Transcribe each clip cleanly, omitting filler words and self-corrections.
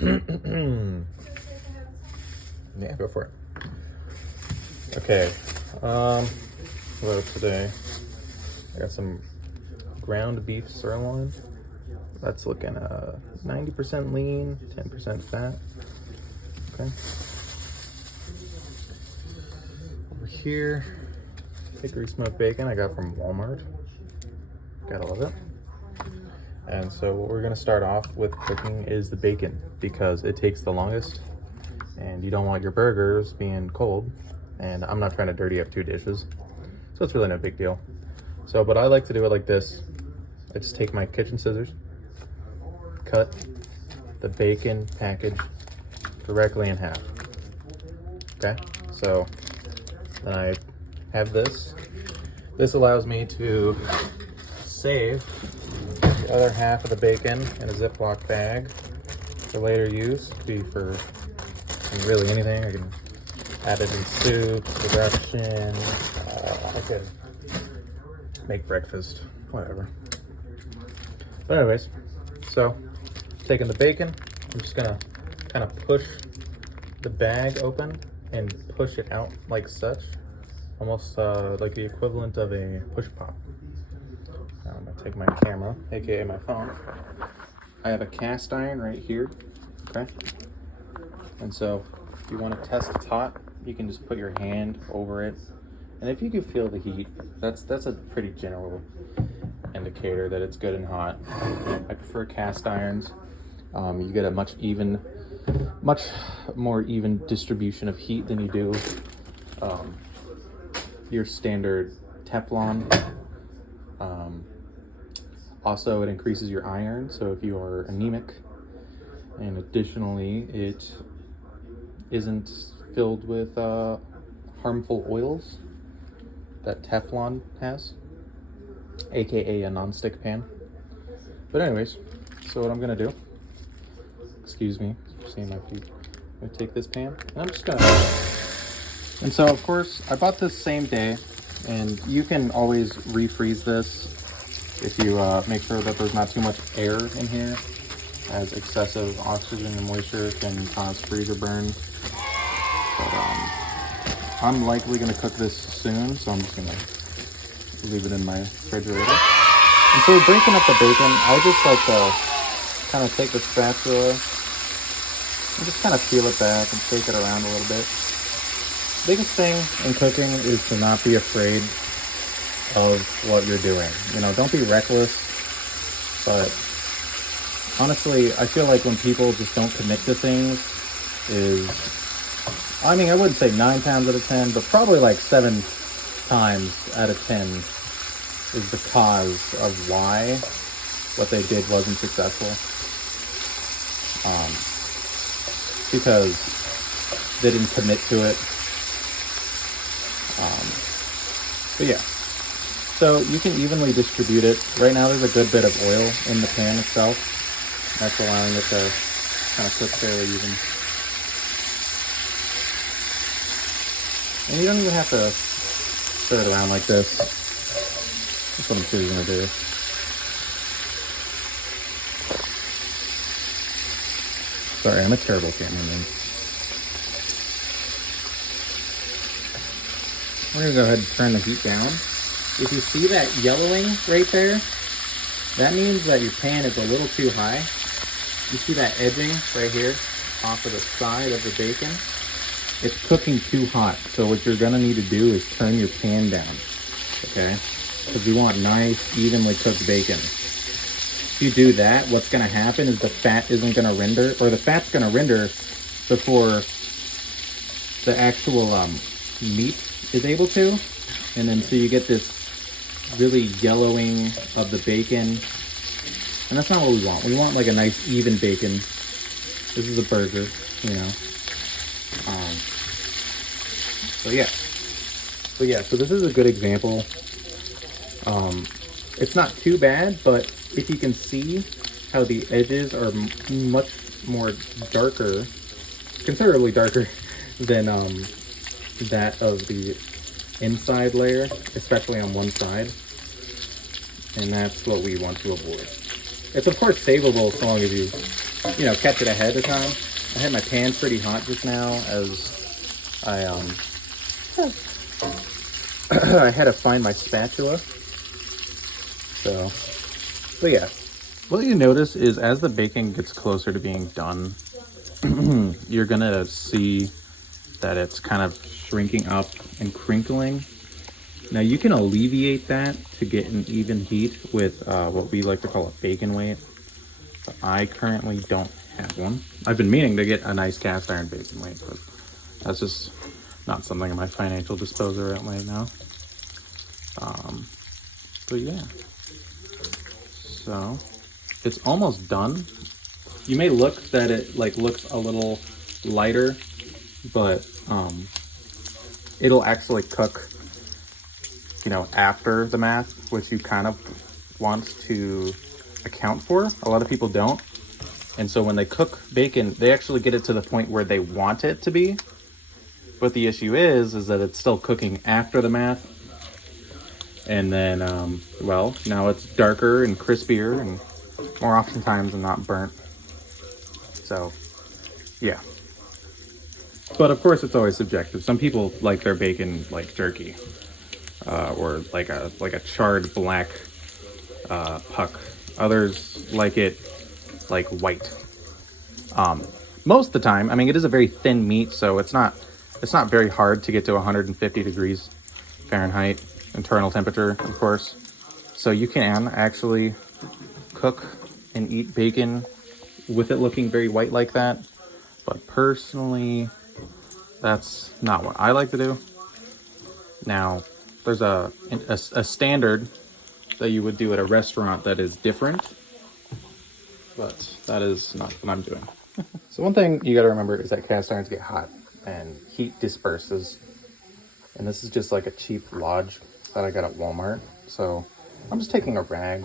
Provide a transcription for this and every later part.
Yeah, go for it. Okay. Well, today I got some ground beef sirloin. That's looking 90% lean, 10% fat. Okay. Over here, hickory smoked bacon I got from Walmart. Gotta love it. And so what we're gonna start off with cooking is the bacon because it takes the longest and you don't want your burgers being cold. And I'm not trying to dirty up two dishes. So it's really no big deal. So, but I like to do it like this. I just take my kitchen scissors, cut the bacon package directly in half. Okay, so then I have this. This allows me to save the other half of the bacon in a Ziploc bag for later use. Could be for really anything. I can add it in soup, production. I could make breakfast, whatever. But anyways, so taking the bacon, I'm just gonna kind of push the bag open and push it out like such, almost like the equivalent of a push pop. Now I'm gonna take my camera, aka my phone. I have a cast iron right here, okay? And so if you want to test it's hot, you can just put your hand over it. And if you can feel the heat, that's a pretty general indicator that it's good and hot. I prefer cast irons. You get a much more even distribution of heat than you do your standard Teflon. Also, it increases your iron, so if you are anemic, and additionally, it isn't filled with harmful oils that Teflon has, aka a non-stick pan. But anyways, so what I'm gonna do, excuse me for seeing my feet, I'm gonna take this pan and I'm just gonna, and so of course I bought this same day, and you can always refreeze this if you make sure that there's not too much air in here, as excessive oxygen and moisture can cause freezer burn. But I'm likely gonna cook this soon, so I'm just gonna leave it in my refrigerator. And so breaking up the bacon, I just like to kind of take the spatula and just kind of peel it back and shake it around a little bit. Biggest thing in cooking is to not be afraid of what you're doing. You know, don't be reckless, but honestly, I feel like when people just don't commit to things I mean, I wouldn't say 9 times out of 10, but probably like 7 times out of 10 is the cause of why what they did wasn't successful. Because they didn't commit to it. But yeah, so you can evenly distribute it. Right now there's a good bit of oil in the pan itself. That's allowing it to kind of cook fairly even. And you don't even have to stir it around like this. That's what I'm choosing to do. Sorry, I'm a terrible cameraman. We're gonna go ahead and turn the heat down. If you see that yellowing right there, that means that your pan is a little too high. You see that edging right here off of the side of the bacon? It's cooking too hot. So what you're gonna need to do is turn your pan down, okay? Because you want nice, evenly cooked bacon. If you do that, what's gonna happen is the fat isn't gonna render, or the fat's gonna render before the actual meat is able to. And then so you get this really yellowing of the bacon. And that's not what we want. We want like a nice even bacon. This is a burger, you know. So this is a good example. It's not too bad, but if you can see how the edges are much more darker, considerably darker than that of the inside layer, especially on one side. And that's what we want to avoid. It's of course savable as long as you you know, catch it ahead of time. I had my pan pretty hot just now as I I had to find my spatula. So, but yeah. What you notice is as the bacon gets closer to being done, you're gonna see that it's kind of shrinking up and crinkling. Now you can alleviate that to get an even heat with what we like to call a bacon weight. But I currently don't have one. I've been meaning to get a nice cast iron bacon weight, but that's just not something at my financial disposal right now. But yeah, so it's almost done. You may look that it like looks a little lighter, but it'll actually cook, you know, after the math, which you kind of want to account for. A lot of people don't. And so when they cook bacon, they actually get it to the point where they want it to be. But the issue is that it's still cooking after the math. And then, well, now it's darker and crispier and more oftentimes than not burnt. So, yeah. But of course, it's always subjective. Some people like their bacon like jerky, or like a charred black puck. Others like it like white. Most of the time, I mean, it is a very thin meat, so it's not very hard to get to 150 degrees Fahrenheit internal temperature, of course. So you can actually cook and eat bacon with it looking very white like that. But personally, that's not what I like to do. Now, there's a standard that you would do at a restaurant that is different, but that is not what I'm doing. So one thing you got to remember is that cast irons get hot and heat disperses. And this is just like a cheap lodge that I got at Walmart. So I'm just taking a rag,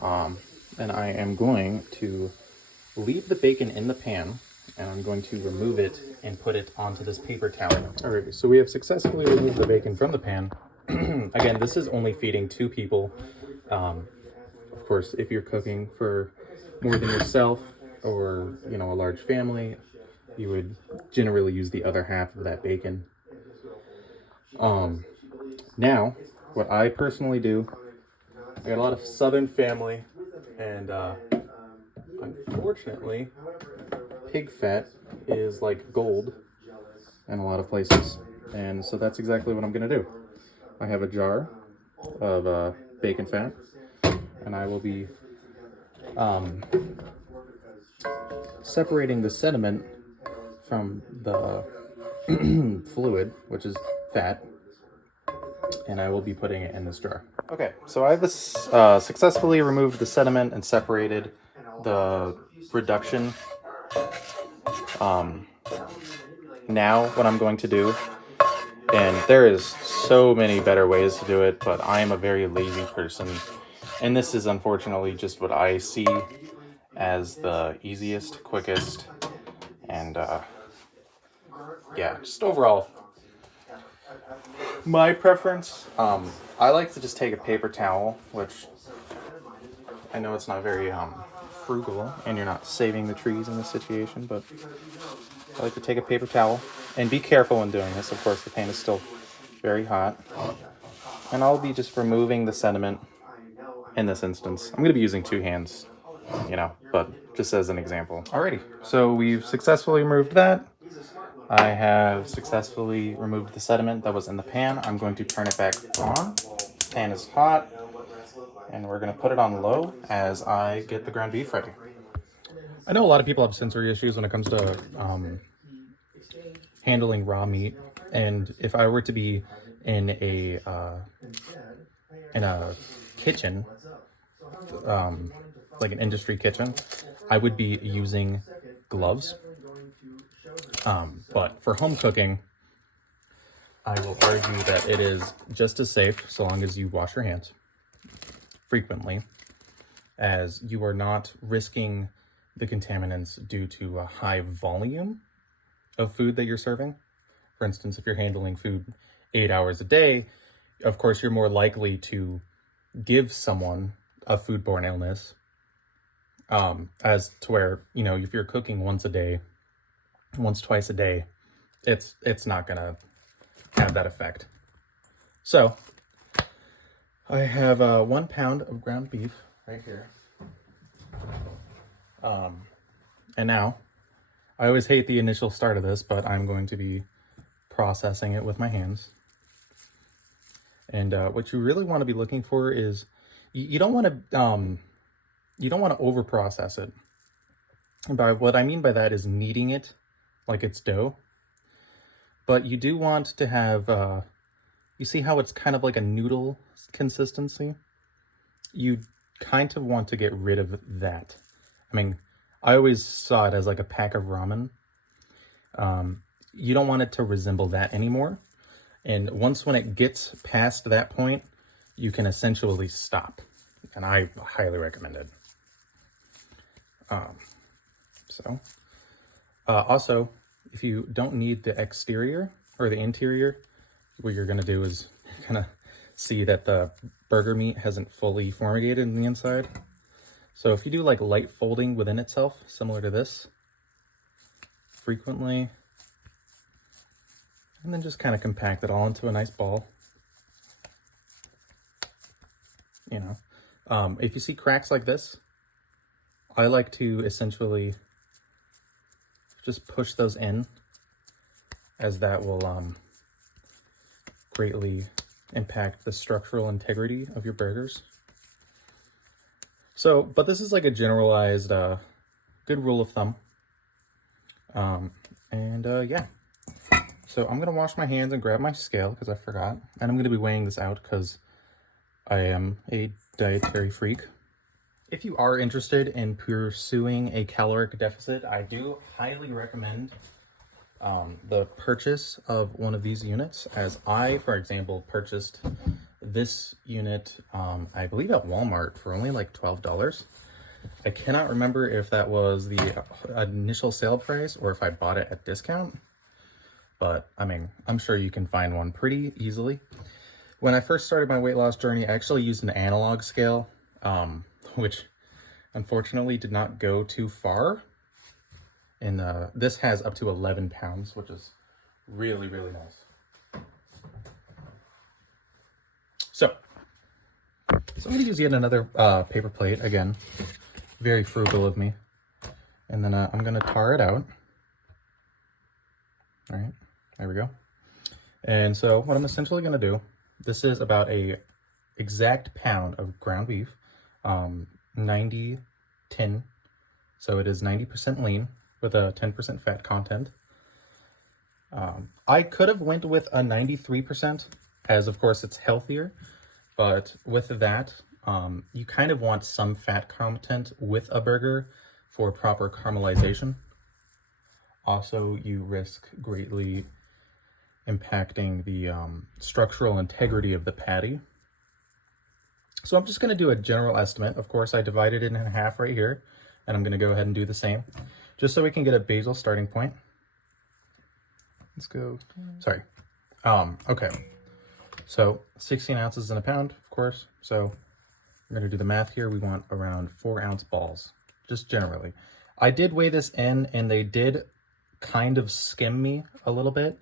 and I am going to leave the bacon in the pan, and I'm going to remove it and put it onto this paper towel. All right, so we have successfully removed the bacon from the pan. Again, this is only feeding 2 people. Of course, if you're cooking for more than yourself or, you know, a large family, you would generally use the other half of that bacon. Now, what I personally do, I got a lot of Southern family, and unfortunately, pig fat is like gold in a lot of places. And so that's exactly what I'm gonna do. I have a jar of bacon fat, and I will be separating the sediment from the fluid, which is fat, and I will be putting it in this jar. Okay, so I've successfully removed the sediment and separated the reduction. Now what I'm going to do, and there is so many better ways to do it, but I am a very lazy person, and this is unfortunately just what I see as the easiest, quickest, and yeah, just overall my preference. I like to just take a paper towel, which I know it's not very frugal, and you're not saving the trees in this situation, but I like to take a paper towel, and be careful when doing this. Of course, the pan is still very hot, and I'll be just removing the sediment in this instance. I'm going to be using 2 hands, you know, but just as an example. Alrighty, so we've successfully removed that. I have successfully removed the sediment that was in the pan. I'm going to turn it back on. The pan is hot, and we're going to put it on low as I get the ground beef ready. I know a lot of people have sensory issues when it comes to handling raw meat, and if I were to be in a kitchen, like an industry kitchen, I would be using gloves. But for home cooking, I will argue that it is just as safe so long as you wash your hands frequently, as you are not risking the contaminants due to a high volume of food that you're serving. For instance, if you're handling food 8 hours a day, of course, you're more likely to give someone a foodborne illness as to where, you know, if you're cooking once, twice a day, it's not gonna have that effect. So I have 1 pound of ground beef right here. And now, I always hate the initial start of this, but I'm going to be processing it with my hands. And what you really want to be looking for is you don't want to over process it. And by what I mean by that is kneading it like it's dough. But you do want to have you see how it's kind of like a noodle consistency? You kind of want to get rid of that. I mean, I always saw it as like a pack of ramen. You don't want it to resemble that anymore. And when it gets past that point, you can essentially stop. And I highly recommend it. Also, if you don't need the exterior or the interior, what you're going to do is you're going to see that the burger meat hasn't fully fumigated in the inside. So if you do like light folding within itself, similar to this, frequently, and then just kind of compact it all into a nice ball. You know, if you see cracks like this, I like to essentially just push those in, as that will greatly impact the structural integrity of your burgers. So, but this is like a generalized good rule of thumb. Yeah. So I'm going to wash my hands and grab my scale because I forgot. And I'm going to be weighing this out because I am a dietary freak. If you are interested in pursuing a caloric deficit, I do highly recommend the purchase of one of these units, as I, for example, purchased this unit, I believe at Walmart for only like $12. I cannot remember if that was the initial sale price or if I bought it at discount, but I mean, I'm sure you can find one pretty easily. When I first started my weight loss journey, I actually used an analog scale, which unfortunately did not go too far. And this has up to 11 pounds, which is really, really nice. So I'm going to use yet another paper plate. Again, very frugal of me. And then I'm going to tar it out. All right, there we go. And so what I'm essentially going to do, this is about a exact pound of ground beef, 90-10. So it is 90% lean with a 10% fat content. I could have went with a 93%, as of course it's healthier, but with that, you kind of want some fat content with a burger for proper caramelization. Also, you risk greatly impacting the structural integrity of the patty. So I'm just going to do a general estimate. Of course, I divided it in half right here, and I'm going to go ahead and do the same, just so we can get a basal starting point. Let's go. Sorry. Okay. So 16 ounces in a pound, of course. So we're going to do the math here. We want around 4-ounce balls, just generally. I did weigh this in, and they did kind of skim me a little bit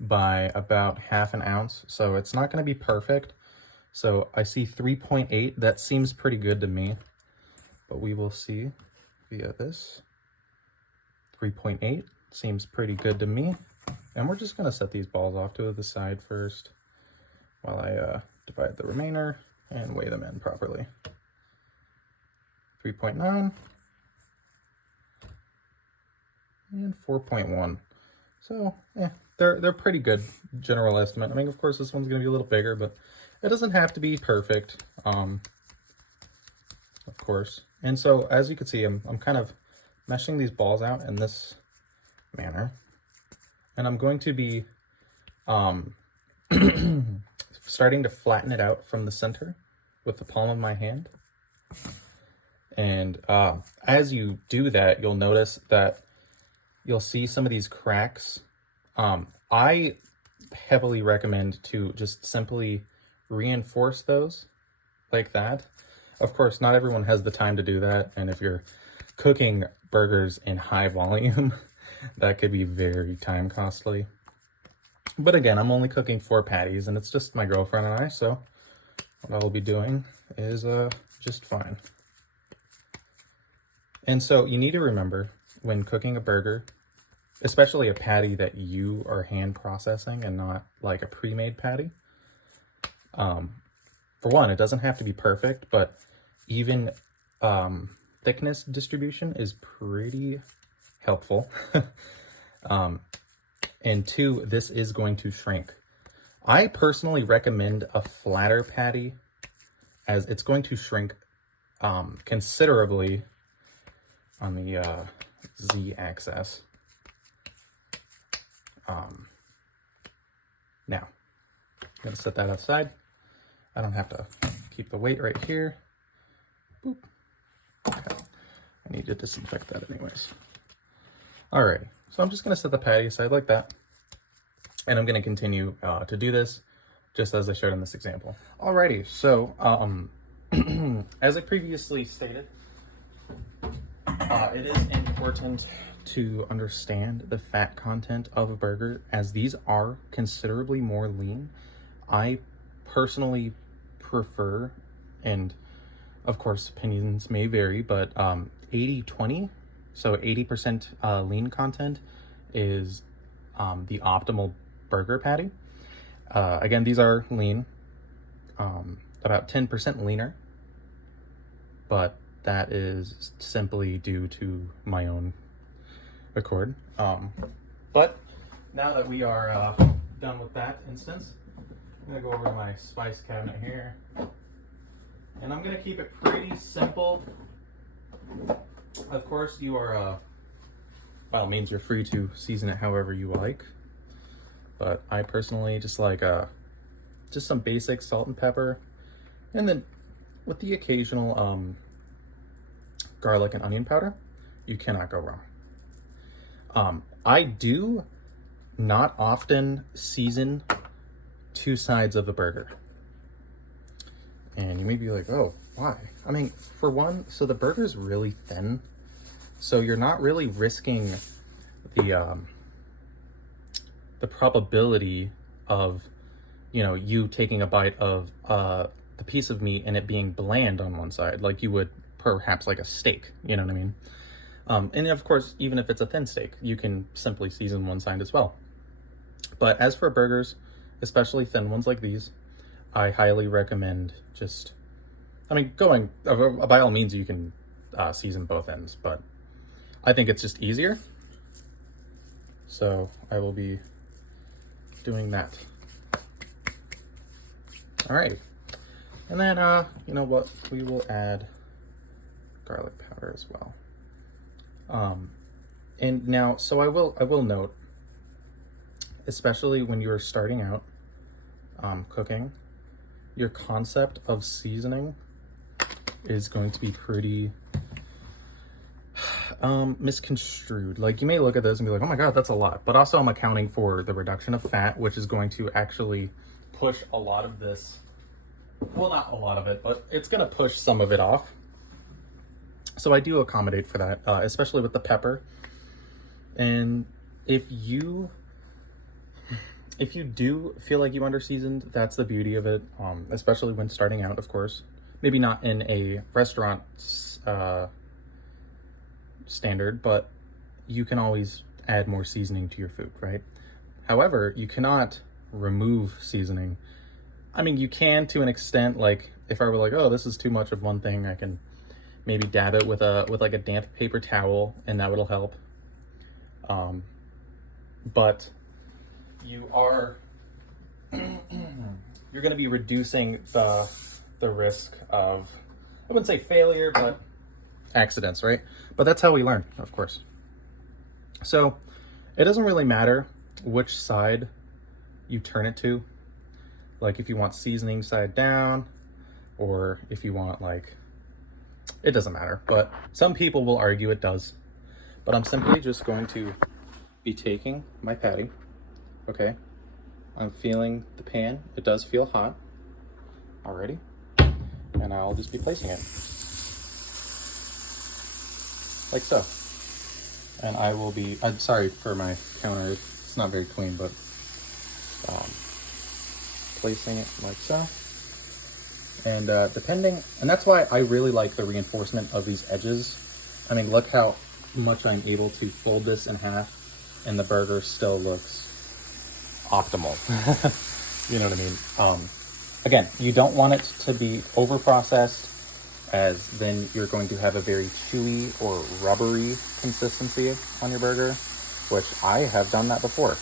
by about half an ounce. So it's not going to be perfect. So I see 3.8. That seems pretty good to me, but we will see via this. 3.8 seems pretty good to me. And we're just going to set these balls off to the side first while I divide the remainder and weigh them in properly. 3.9 and 4.1. So yeah, they're pretty good general estimate. I mean, of course, this one's going to be a little bigger, but it doesn't have to be perfect, of course. And so as you can see, I'm kind of meshing these balls out in this manner. And I'm going to be starting to flatten it out from the center with the palm of my hand. And as you do that, you'll notice that you'll see some of these cracks. I heavily recommend to just simply reinforce those like that. Of course, not everyone has the time to do that. And if you're cooking burgers in high volume, that could be very time costly. But again, I'm only cooking 4 patties, and it's just my girlfriend and I, so what I'll be doing is just fine. And so you need to remember when cooking a burger, especially a patty that you are hand processing and not like a pre-made patty. For one, it doesn't have to be perfect, but even thickness distribution is pretty helpful. And 2, this is going to shrink. I personally recommend a flatter patty, as it's going to shrink considerably on the z-axis. Now, I'm going to set that aside. I don't have to keep the weight right here. Boop. Okay. I need to disinfect that anyways. Alrighty, so I'm just going to set the patty aside like that. And I'm going to continue to do this just as I showed in this example. Alrighty, so as I previously stated, it is important to understand the fat content of a burger, as these are considerably more lean. I personally prefer, and of course opinions may vary, but 80-20, so 80% lean content is the optimal burger patty. Again, these are lean, about 10% leaner, but that is simply due to my own accord. But now that we are done with that instance, I'm gonna go over to my spice cabinet here, and I'm gonna keep it pretty simple. Of course, you are, by all means, you're free to season it however you like, but I personally just like just some basic salt and pepper, and then with the occasional garlic and onion powder. You cannot go wrong. I do not often season 2 sides of the burger. And you may be like, oh, why? I mean, for one, so the burger's really thin, so you're not really risking the probability of, you taking a bite of the piece of meat and it being bland on one side, like you would perhaps like a steak, you know what I mean? And of course, even if it's a thin steak, you can simply season one side as well. But as for burgers, especially thin ones like these, I highly recommend just, going, by all means, you can season both ends, but I think it's just easier. So I will be doing that. All right. And then, you know what, we will add garlic powder as well. And now, so I will note, especially when you're starting out cooking, your concept of seasoning is going to be pretty misconstrued. Like, you may look at this and be like, oh my God, that's a lot. But also I'm accounting for the reduction of fat, which is going to actually push a lot of this, well, not a lot of it, but it's going to push some of it off. So I do accommodate for that, especially with the pepper. And if you do feel like you under-seasoned, that's the beauty of it, especially when starting out, of course. Maybe not in a restaurant standard, but you can always add more seasoning to your food, right? However, you cannot remove seasoning. I mean, you can to an extent. Like, if I were like, oh, this is too much of one thing, I can maybe dab it with like a damp paper towel, and that will help. But you are you're going to be reducing the risk of, I wouldn't say failure, but accidents, right? But that's how we learn, of course. So it doesn't really matter which side you turn it to. Like, if you want seasoning side down, or if you want, like, it doesn't matter. But some people will argue it does. But I'm simply just going to be taking my patty. Okay, I'm feeling the pan. It does feel hot already. And I'll just be placing it. like so. And I will be, I'm sorry for my counter, it's not very clean, but placing it like so. And and that's why I really like the reinforcement of these edges. I mean, look how much I'm able to fold this in half and the burger still looks optimal. You know what I mean? Again, you don't want it to be over processed, as then you're going to have a very chewy or rubbery consistency on your burger, which I have done that before.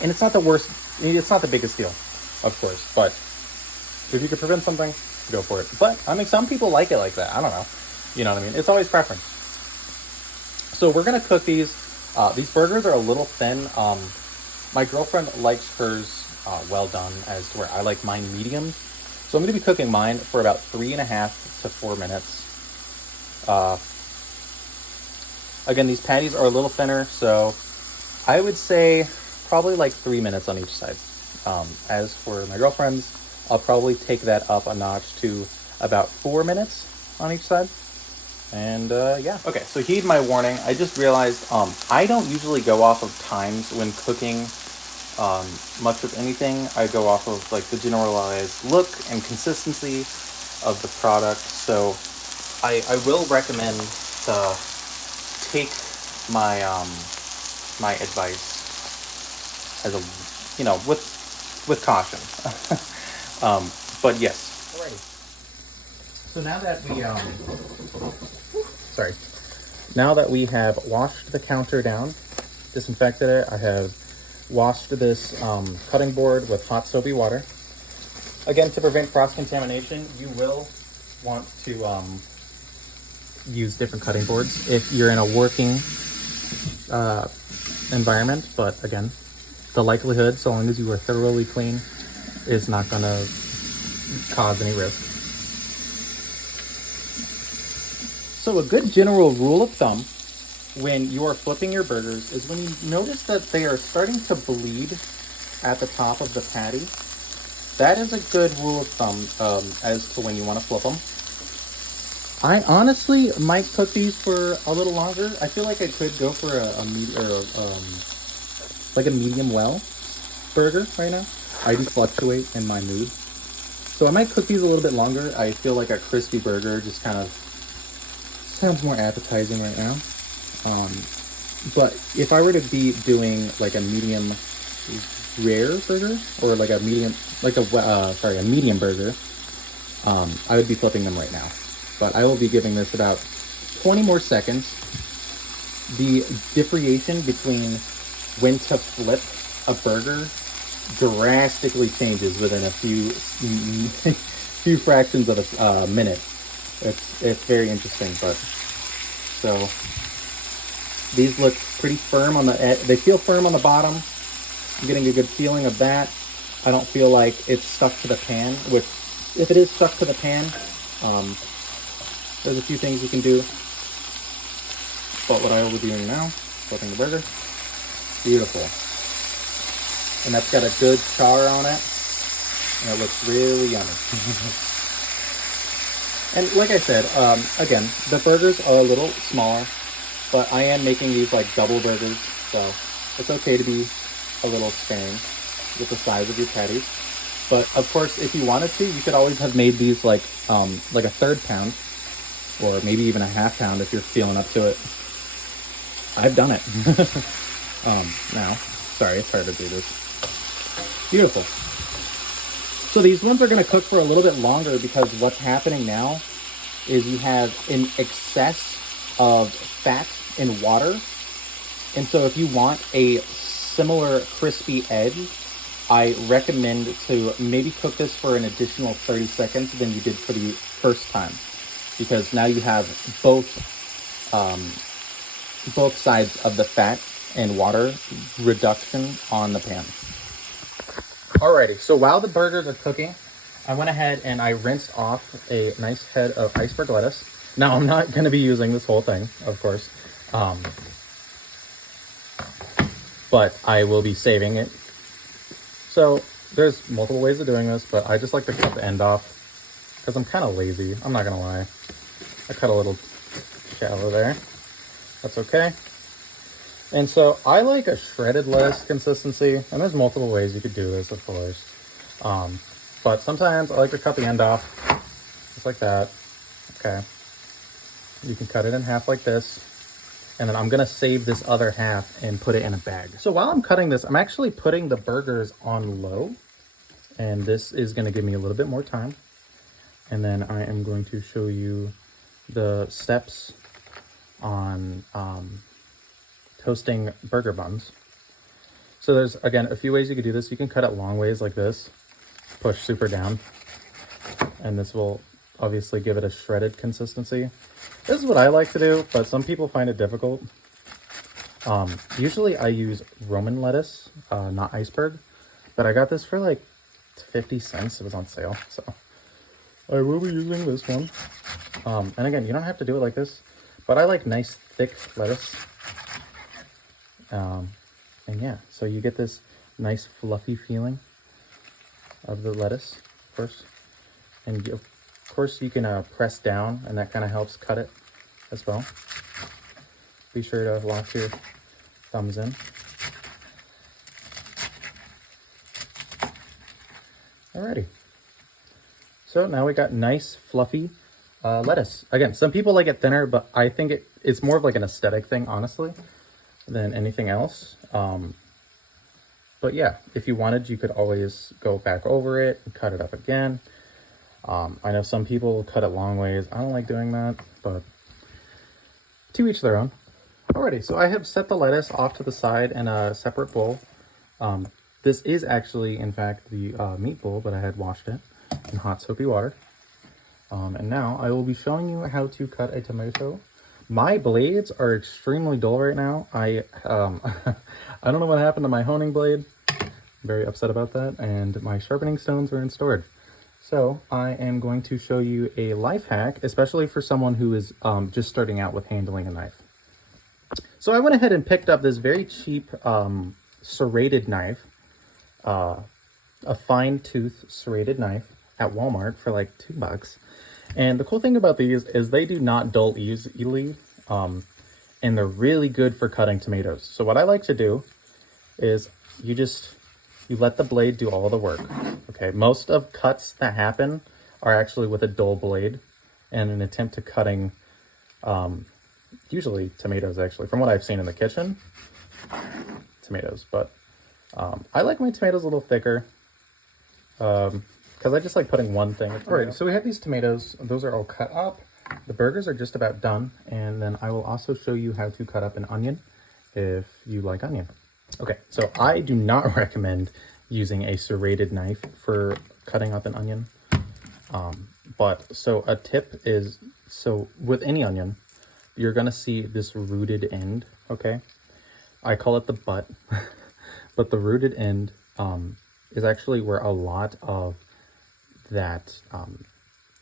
And it's not the worst, it's not the biggest deal, of course, but if you could prevent something, go for it. But I mean, some people like it like that. I don't know. You know what I mean? It's always preference. So we're gonna cook these. These burgers are a little thin. My girlfriend likes hers well done, as to where I like mine medium. So I'm going to be cooking mine for about 3.5 to 4 minutes. Again, these patties are a little thinner, so I would say probably like 3 minutes on each side. As for my girlfriend's, I'll probably take that up a notch to about 4 minutes on each side. And yeah. Okay, so heed my warning. I just realized I don't usually go off of times when cooking much of anything. I go off of like the generalized look and consistency of the product. So I will recommend to take my my advice as a, you know, with caution. But yes. Alrighty. So now that we now that we have washed the counter down, disinfected it, I have washed this cutting board with hot soapy water. Again, to prevent cross-contamination, you will want to use different cutting boards if you're in a working environment. But again, the likelihood, so long as you are thoroughly clean, is not going to cause any risk. So a good general rule of thumb when you are flipping your burgers is when you notice that they are starting to bleed at the top of the patty. That is a good rule of thumb as to when you want to flip them. I honestly might cook these for a little longer. I feel like I could go for a medium well burger right now. I do fluctuate in my mood, so I might cook these a little bit longer. I feel like a crispy burger just kind of sounds more appetizing right now. But if I were to be doing like a medium rare burger, or like a medium, like a medium burger, I would be flipping them right now. But I will be giving this about 20 more seconds. The differentiation between when to flip a burger drastically changes within a few fractions of a minute. It's very interesting. But so these look pretty firm on the edge. They feel firm on the bottom. I'm getting a good feeling of that. I don't feel like it's stuck to the pan, which if it is stuck to the pan, there's a few things you can do. But what I will be doing now, flipping the burger. Beautiful. And that's got a good char on it. And it looks really yummy. And like I said, again, the burgers are a little smaller, but I am making these like double burgers, so it's okay to be a little sparing with the size of your patties. But of course, if you wanted to, you could always have made these like a 1/3 pound, or maybe even a 1/2 pound if you're feeling up to it. I've done it. Now, sorry, it's hard to do this. Beautiful. So these ones are going to cook for a little bit longer because what's happening now is you have an excess of fat in water. And so if you want a similar crispy edge, I recommend to maybe cook this for an additional 30 seconds than you did for the first time. Because now you have both sides of the fat and water reduction on the pan. Alrighty, so while the burgers are cooking, I went ahead and I rinsed off a nice head of iceberg lettuce. Now, I'm not going to be using this whole thing, of course, but I will be saving it. So there's multiple ways of doing this, but I just like to cut the end off because I'm kind of lazy. I'm not going to lie. I cut a little shallow there. That's okay. And so I like a shredded lettuce consistency, and there's multiple ways you could do this, of course. But sometimes I like to cut the end off, just like that. Okay. You can cut it in half like this. And then I'm gonna save this other half and put it in a bag. So while I'm cutting this, I'm actually putting the burgers on low. And this is gonna give me a little bit more time. And then I am going to show you the steps on toasting burger buns. So there's, again, a few ways you could do this. You can cut it long ways like this, push super down. And this will obviously give it a shredded consistency. This is what I like to do, but some people find it difficult. Usually I use Roman lettuce, not iceberg, but I got this for like 50 cents. It was on sale, so I will be using this one. And again, you don't have to do it like this, but I like nice thick lettuce. And yeah, so you get this nice fluffy feeling of the lettuce first. And of course you can press down, and that kind of helps cut it as well. Be sure to lock your thumbs in. Alrighty. So now we got nice fluffy lettuce. Again, some people like it thinner, but I think it's more of like an aesthetic thing, honestly, than anything else. But yeah, if you wanted, you could always go back over it and cut it up again. I know some people cut it long ways. I don't like doing that, but to each their own. Alrighty, so I have set the lettuce off to the side in a separate bowl. This is actually, in fact, the meat bowl, but I had washed it in hot soapy water. And now I will be showing you how to cut a tomato. My blades are extremely dull right now. I don't know what happened to my honing blade. I'm very upset about that. And my sharpening stones are in storage. So I am going to show you a life hack, especially for someone who is just starting out with handling a knife. So I went ahead and picked up this very cheap serrated knife, a fine tooth serrated knife at Walmart for like $2. And the cool thing about these is they do not dull easily, and they're really good for cutting tomatoes. So what I like to do is you let the blade do all the work. Okay, most of cuts that happen are actually with a dull blade and an attempt to cutting, usually tomatoes actually, from what I've seen in the kitchen, tomatoes. But I like my tomatoes a little thicker because I just like putting one thing. All right, so we have these tomatoes. Those are all cut up. The burgers are just about done. And then I will also show you how to cut up an onion if you like onion. Okay, so I do not recommend using a serrated knife for cutting up an onion. But so a tip is, so with any onion, you're gonna see this rooted end, okay? I call it the butt, but the rooted end is actually where a lot of that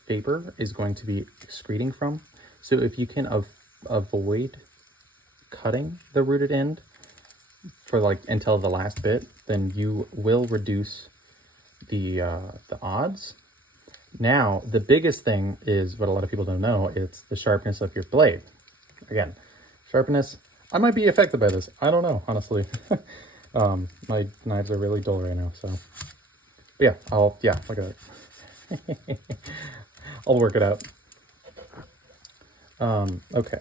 vapor is going to be excreting from. So if you can avoid cutting the rooted end for like until the last bit, then you will reduce the odds. Now, the biggest thing is what a lot of people don't know. It's the sharpness of your blade. Again, sharpness, I might be affected by this. I don't know, honestly. My knives are really dull right now, so. But yeah, look at it. I'll work it out. Okay.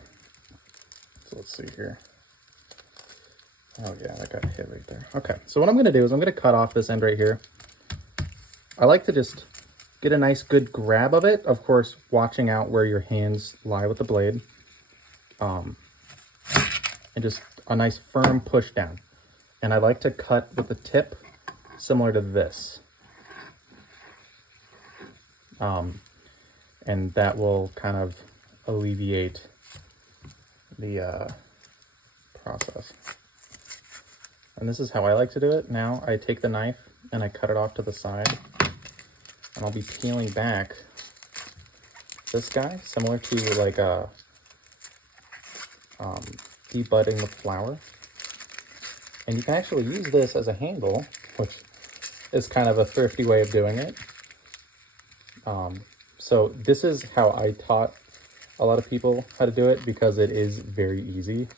So let's see here. Oh yeah, that got hit right there. Okay, so what I'm gonna do is I'm gonna cut off this end right here. I like to just get a nice good grab of it, of course, watching out where your hands lie with the blade. And just a nice firm push down. And I like to cut with the tip similar to this. And that will kind of alleviate the process. And this is how I like to do it. Now I take the knife and I cut it off to the side. And I'll be peeling back this guy, similar to like a debudding the flour. And you can actually use this as a handle, which is kind of a thrifty way of doing it. So this is how I taught a lot of people how to do it because it is very easy.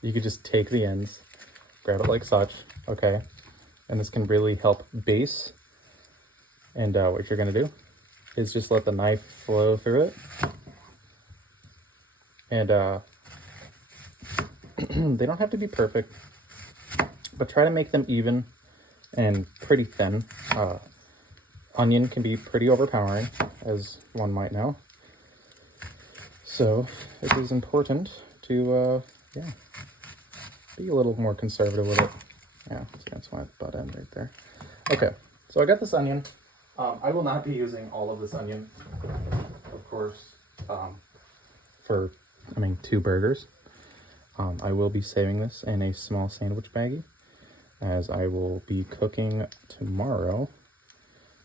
You could just take the ends, grab it like such, okay? And this can really help base. And what you're gonna do is just let the knife flow through it. And they don't have to be perfect, but try to make them even and pretty thin. Onion can be pretty overpowering, as one might know. So it is important to, yeah, be a little more conservative with it. Yeah, that's my butt end right there. Okay, so I got this onion. I will not be using all of this onion, of course, for, 2 burgers. I will be saving this in a small sandwich baggie, as I will be cooking tomorrow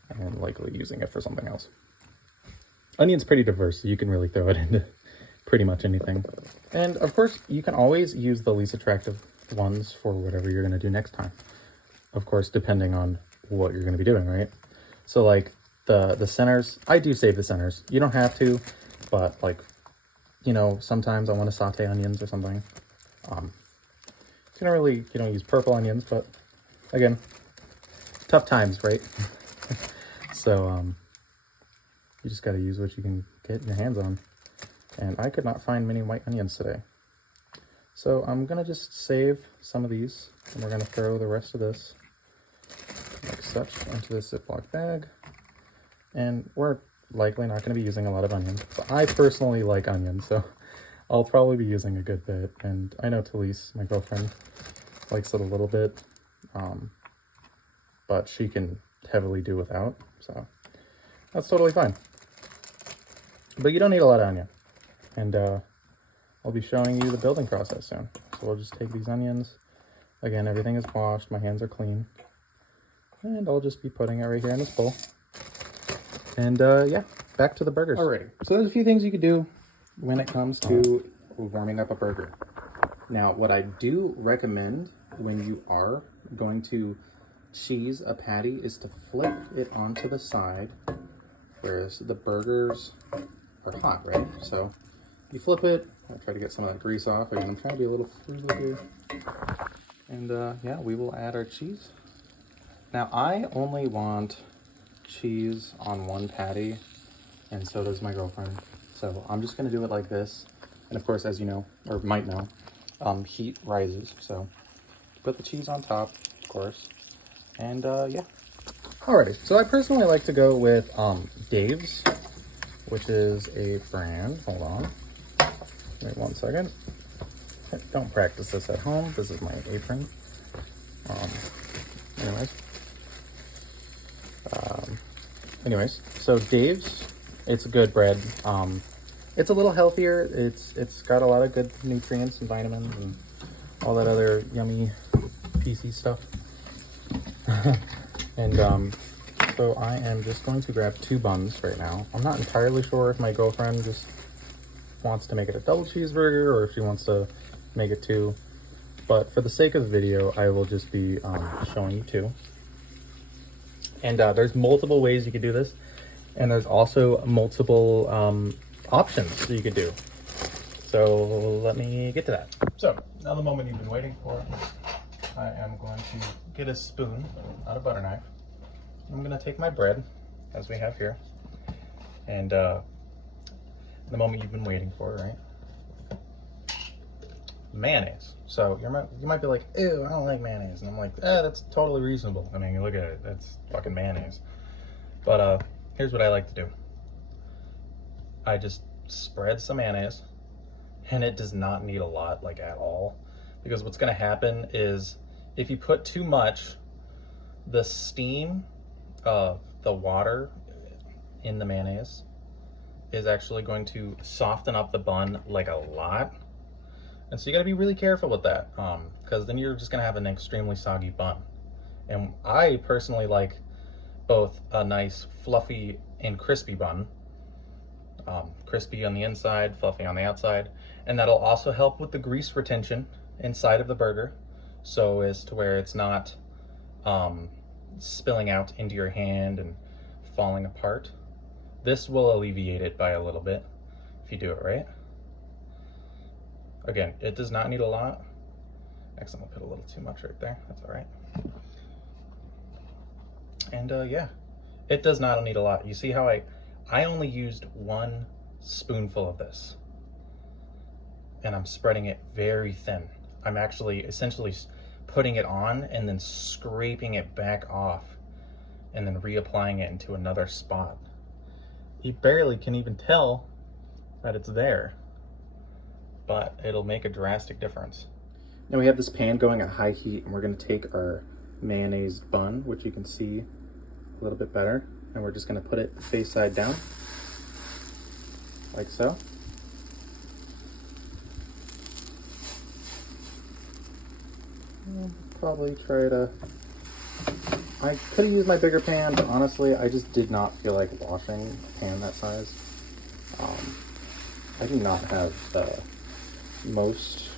and likely using it for something else. Onion's pretty diverse, so you can really throw it into pretty much anything. And of course, you can always use the least attractive ones for whatever you're going to do next time. Of course, depending on what you're going to be doing, right? So like the centers, I do save the centers. You don't have to, but like, sometimes I want to saute onions or something. You don't really, use purple onions, but again, tough times, right? So you just got to use what you can get your hands on. And I could not find many white onions today. So I'm going to just save some of these, and we're going to throw the rest of this, like such, into this Ziploc bag. And we're likely not going to be using a lot of onions. But I personally like onions, so I'll probably be using a good bit. And I know Talise, my girlfriend, likes it a little bit, but she can heavily do without, so that's totally fine. But you don't need a lot of onion. And I'll be showing you the building process soon. So we'll just take these onions. Again, everything is washed. My hands are clean. And I'll just be putting it right here in this bowl. And yeah, back to the burgers. Alrighty, so there's a few things you could do when it comes to warming up a burger. Now, what I do recommend when you are going to cheese a patty is to flip it onto the side, whereas the burgers are hot, right? So you flip it. I'll try to get some of that grease off. Again, I'm trying to be a little frugal here. And yeah, we will add our cheese. Now, I only want cheese on one patty, and so does my girlfriend. So I'm just gonna do it like this. And of course, as you know, or might know, heat rises. So put the cheese on top, of course. And yeah. Alrighty, so I personally like to go with Dave's, which is a brand. Hold on. Wait 1 second. Don't practice this at home. This is my apron. Anyways, so Dave's, it's a good bread. It's a little healthier. It's got a lot of good nutrients and vitamins and all that other yummy PC stuff. And so I am just going to grab 2 buns right now. I'm not entirely sure if my girlfriend just wants to make it a double cheeseburger or if she wants to make it 2. But for the sake of the video, I will just be showing you 2. And there's multiple ways you could do this. And there's also multiple options that you could do. So let me get to that. So now the moment you've been waiting for. I am going to get a spoon, not a butter knife. I'm going to take my bread, as we have here. And the moment you've been waiting for, right? Mayonnaise. So you might be like, ew, I don't like mayonnaise. And I'm like, that's totally reasonable. I mean, look at it. That's fucking mayonnaise. But here's what I like to do. I just spread some mayonnaise. And it does not need a lot, like at all. Because what's going to happen is if you put too much, the steam of the water in the mayonnaise is actually going to soften up the bun like a lot. And so you got to be really careful with that, because then you're just going to have an extremely soggy bun. And I personally like both a nice fluffy and crispy bun, crispy on the inside, fluffy on the outside, and that'll also help with the grease retention inside of the burger, so as to where it's not spilling out into your hand and falling apart. This will alleviate it by a little bit if you do it right. Again, it does not need a lot. Actually, I'll put a little too much right there. That's all right. And yeah, it does not need a lot. You see how I only used 1 spoonful of this, and I'm spreading it very thin. I'm actually essentially putting it on and then scraping it back off and then reapplying it into another spot. You barely can even tell that it's there, but it'll make a drastic difference. Now we have this pan going at high heat, and we're going to take our mayonnaise bun, which you can see a little bit better, and we're just going to put it face side down, like so. I'll probably try to, I could have used my bigger pan, but honestly, I just did not feel like washing a pan that size. I do not have the most,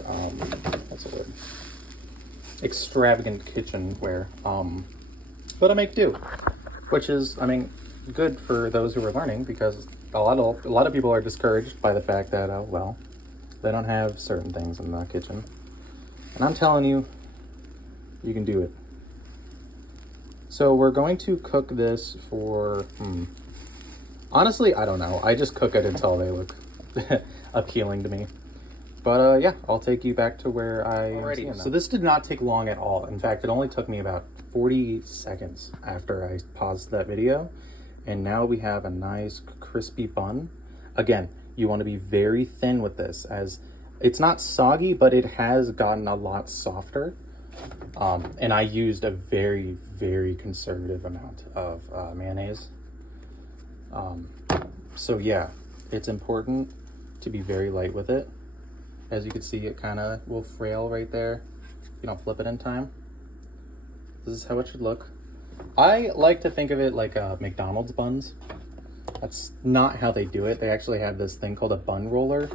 what's the word, extravagant kitchenware, but I make do, which is, I mean, good for those who are learning, because a lot of people are discouraged by the fact that, well, they don't have certain things in the kitchen, and I'm telling you, you can do it. So we're going to cook this for, honestly, I don't know. I just cook it until they look appealing to me. But yeah, I'll take you back to where I am seeing them. So this did not take long at all. In fact, it only took me about 40 seconds after I paused that video. And now we have a nice crispy bun. Again, you want to be very thin with this, as it's not soggy, but it has gotten a lot softer. And I used a very, very conservative amount of mayonnaise. So yeah, it's important to be very light with it. As you can see, it kind of will frail right there if you don't flip it in time. This is how it should look. I like to think of it like McDonald's buns. That's not how they do it. They actually have this thing called a bun roller,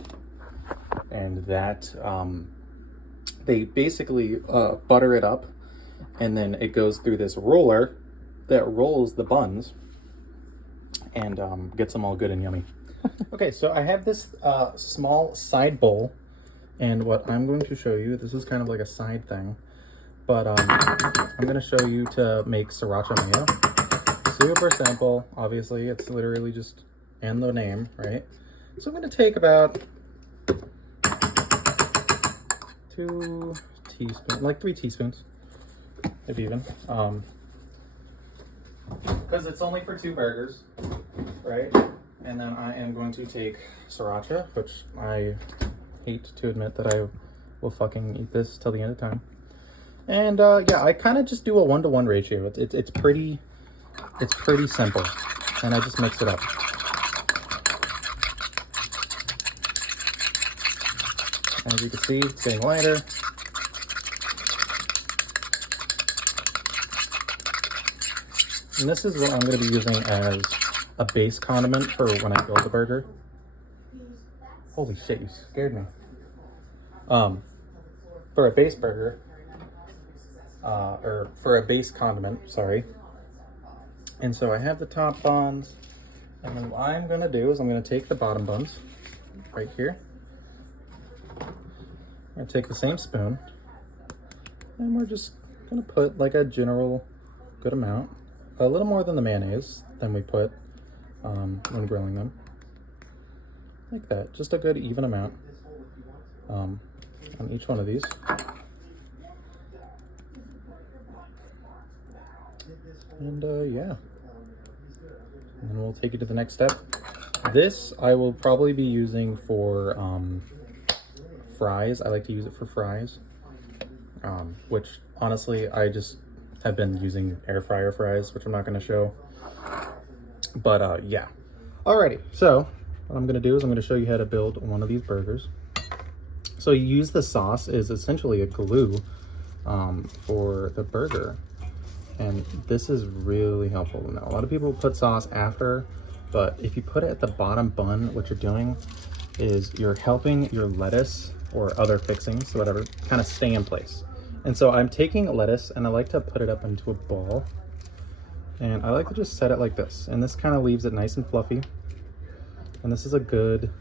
and that they basically butter it up, and then it goes through this roller that rolls the buns and gets them all good and yummy. Okay, so I have this small side bowl, and what I'm going to show you, this is kind of like a side thing, but I'm going to show you to make sriracha mayo. Super simple, obviously. It's literally just in the name, right? So I'm going to take about 2 teaspoons, like 3 teaspoons, if even, because it's only for 2 burgers, right? And then I am going to take sriracha, which I hate to admit that I will fucking eat this till the end of time. And yeah, I kind of just do a 1-to-1 ratio. It's pretty simple, and I just mix it up. As you can see, it's getting lighter. And this is what I'm going to be using as a base condiment for when I build the burger. Holy shit, you scared me. For a base burger, or for a base condiment, sorry. And so I have the top buns, and then what I'm going to do is I'm going to take the bottom buns right here. I'm going to take the same spoon, and we're just going to put like a general good amount, a little more than the mayonnaise than we put when grilling them, like that, just a good even amount on each one of these. And yeah, and then we'll take it to the next step. This I will probably be using for fries. I like to use it for fries, which honestly I just have been using air fryer fries, which I'm not going to show. But yeah. Alrighty, so what I'm going to do is I'm going to show you how to build one of these burgers. So you use the sauce is essentially a glue for the burger. And this is really helpful. Now, a lot of people put sauce after, but if you put it at the bottom bun, what you're doing is you're helping your lettuce or other fixings, whatever, kind of stay in place. And so I'm taking lettuce and I like to put it up into a ball. And I like to just set it like this. And this kind of leaves it nice and fluffy. And this is a good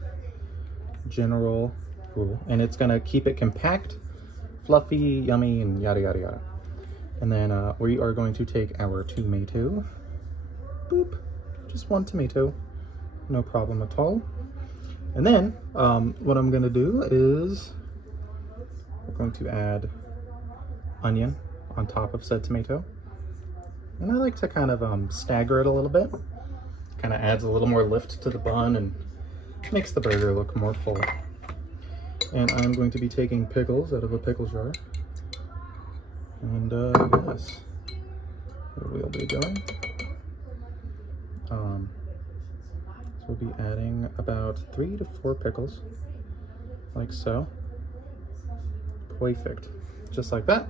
general cool. And it's gonna keep it compact, fluffy, yummy, and yada, yada, yada. And then we are going to take our tomato. Boop. Just one tomato. No problem at all. And then what I'm gonna do is we're going to add onion on top of said tomato. And I like to kind of stagger it a little bit. Kind of adds a little more lift to the bun and makes the burger look more full. And I'm going to be taking pickles out of a pickle jar. And yes, what we'll be doing. So we'll be adding about 3 to 4 pickles, like so. Perfect, just like that.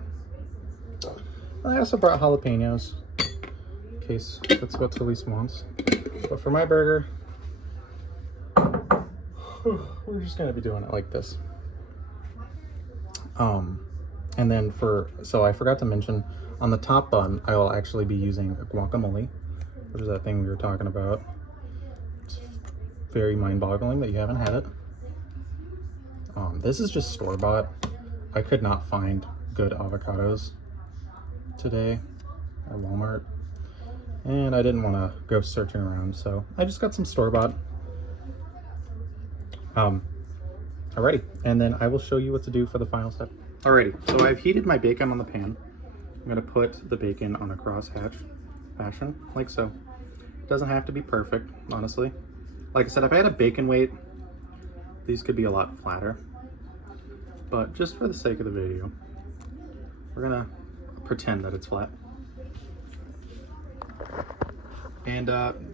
I also brought jalapenos, in case that's what Talise wants. But for my burger, we're just gonna be doing it like this. And then so I forgot to mention, on the top bun, I will actually be using a guacamole, which is that thing we were talking about. It's very mind-boggling that you haven't had it. This is just store-bought. I could not find good avocados today at Walmart, and I didn't want to go searching around, so I just got some store-bought. Alrighty, and then I will show you what to do for the final step. Alrighty, so I've heated my bacon on the pan. I'm gonna put the bacon on a crosshatch fashion, like so. It doesn't have to be perfect, honestly. Like I said, if I had a bacon weight, these could be a lot flatter. But just for the sake of the video, we're gonna pretend that it's flat. And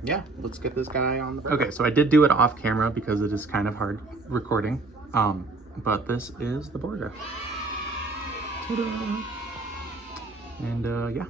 yeah, let's get this guy on the burger. Okay, so I did do it off camera because it is kind of hard recording. But this is the Borga. Ta-da! And yeah.